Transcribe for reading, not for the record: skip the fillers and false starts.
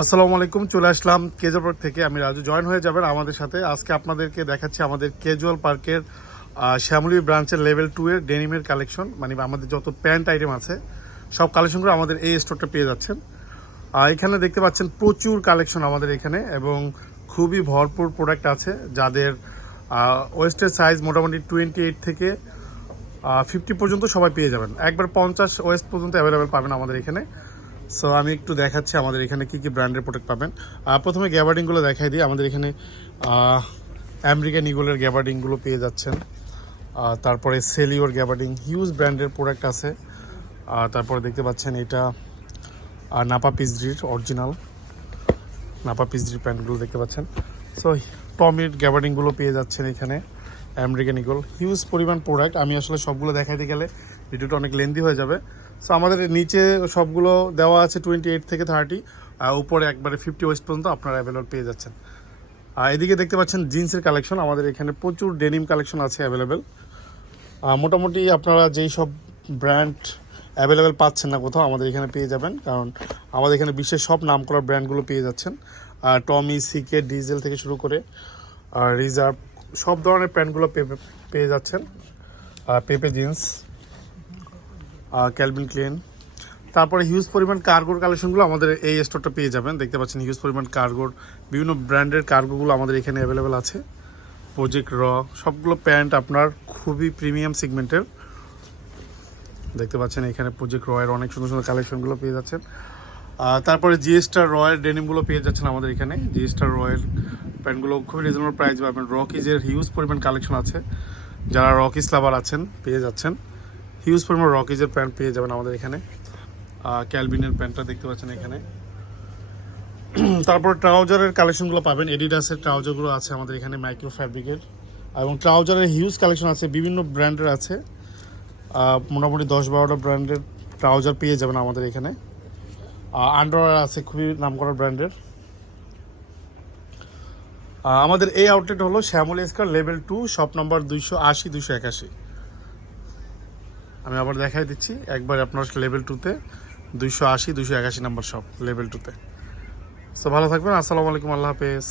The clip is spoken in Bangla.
আসসালামু আলাইকুম, চলে আসলাম কেজুয়াল পার্ক থেকে। আমি রাজু, জয়েন হয়ে যাবেন আমাদের সাথে। আজকে আপনাদেরকে দেখাচ্ছি আমাদের কেজুয়াল পার্কের শ্যামলী ব্রাঞ্চের লেভেল 2 এর ডেনিমের কালেকশন। মানে আমাদের যত প্যান্ট আইটেম আছে সব কালেকশনগুলো আমাদের এই স্টোরটা পেয়ে যাচ্ছেন। এখানে দেখতে পাচ্ছেন প্রচুর কালেকশন আমাদের এখানে, এবং খুবই ভরপুর প্রোডাক্ট আছে। যাদের ওয়েস্টের সাইজ মোটামুটি 28 থেকে 50 পর্যন্ত সবাই পেয়ে যাবেন। একবার 50 ওয়েস্ট পর্যন্ত অ্যাভেলেবেল পাবেন আমাদের এখানে। সো আমি একটু দেখাচ্ছি আমাদের এখানে কি কি ব্র্যান্ডের প্রোডাক্ট পাবেন। প্রথমে গ্যাবার্ডিংগুলো দেখাই দিই। আমাদের এখানে আমেরিকান ইগলের গ্যাবার্ডিংগুলো পেয়ে যাচ্ছেন। তারপরে সেলিওর গ্যাবার্ডিং হিউজ ব্র্যান্ডের প্রোডাক্ট আছে। তারপরে দেখতে পাচ্ছেন এটা নাপা পিসডির অরিজিনাল নাপা পিসডির প্যান্টগুলো দেখতে পাচ্ছেন। সো টমির গ্যাবার্ডিংগুলো পেয়ে যাচ্ছেন এখানে। আমেরিকান ইগল হিউজ পরিমাণ প্রোডাক্ট। আমি আসলে সবগুলো দেখাইতে গেলে ভিডিওটা অনেক লেন্দি হয়ে যাবে। সো আমাদের নিচে সবগুলো দেওয়া আছে 28 থেকে 30, উপরে একবারে 50 ওয়েস্ট পর্যন্ত আপনারা অ্যাভেলেবল পেয়ে যাচ্ছেন। এদিকে দেখতে পাচ্ছেন জিন্সের কালেকশন। আমাদের এখানে প্রচুর ডেনিম কালেকশন আছে অ্যাভেলেবেল। মোটামুটি আপনারা যেই সব ব্র্যান্ড অ্যাভেলেবেল পাচ্ছেন না কোথাও, আমাদের এখানে পেয়ে যাবেন। কারণ আমাদের এখানে বিশ্বের সব নাম করা ব্র্যান্ডগুলো পেয়ে যাচ্ছেন। টমি, সিকে, ডিজেল থেকে শুরু করে রিজার্ভ সব ধরনের প্যান্টগুলো পেয়ে যাচ্ছেন। পেপে জিন্স, ক্যালভিন ক্লেন, তারপরে হিউজ পরিমাণ কার্গোর কালেকশনগুলো আমাদের এই স্টোরটা পেয়ে যাবেন। দেখতে পাচ্ছেন হিউজ পরিমাণ কার্গোর, বিভিন্ন ব্র্যান্ডের কার্গোগুলো আমাদের এখানে অ্যাভেলেবেল আছে। প্রজেক্ট র সবগুলো প্যান্ট আপনার খুবই প্রিমিয়াম সেগমেন্টের। দেখতে পাচ্ছেন এখানে প্রজেক্ট রয়ের অনেক সুন্দর সুন্দর কালেকশনগুলো পেয়ে যাচ্ছেন। তারপরে জিএস্টার রয়ের ডেনিমগুলো পেয়ে যাচ্ছেন আমাদের এখানে। জিএস্টার রয়ের প্যান্টগুলো খুবই রিজনেবল প্রাইস পাবেন। রকিজের হিউজ পরিমাণ কালেকশন আছে। যারা রকিজ লাভার আছেন পেয়ে যাচ্ছেন। হিউজ পরিমাণ রকিজের প্যান্ট পেয়ে যাবেন আমাদের এখানে। ক্যালভিনের প্যান্টটা দেখতে পাচ্ছেন এখানে। তারপর ট্রাউজারের কালেকশনগুলো পাবেন। এডিডাসের ট্রাউজারগুলো আছে আমাদের এখানে মাইক্রো ফ্যাব্রিকের, এবং ট্রাউজারের হিউজ কালেকশন আছে, বিভিন্ন ব্র্যান্ডের আছে। মোটামুটি 10-12টা ব্র্যান্ডের ট্রাউজার পেয়ে যাবেন আমাদের এখানে। আন্ডারওয়্যার আছে খুবই নামকরা ব্র্যান্ডের। আমাদের এই আউটলেট হলো Shyamoli square level 2, shop number 280-281। আমি আবার দেখাই দিচ্ছি একবার আপনার লেভেল 2-তে 280-281 নাম্বার শপ লেভেল 2-তে। সো ভালো থাকবেন। আসসালামু আলাইকুম, আল্লাহ হাফেজ।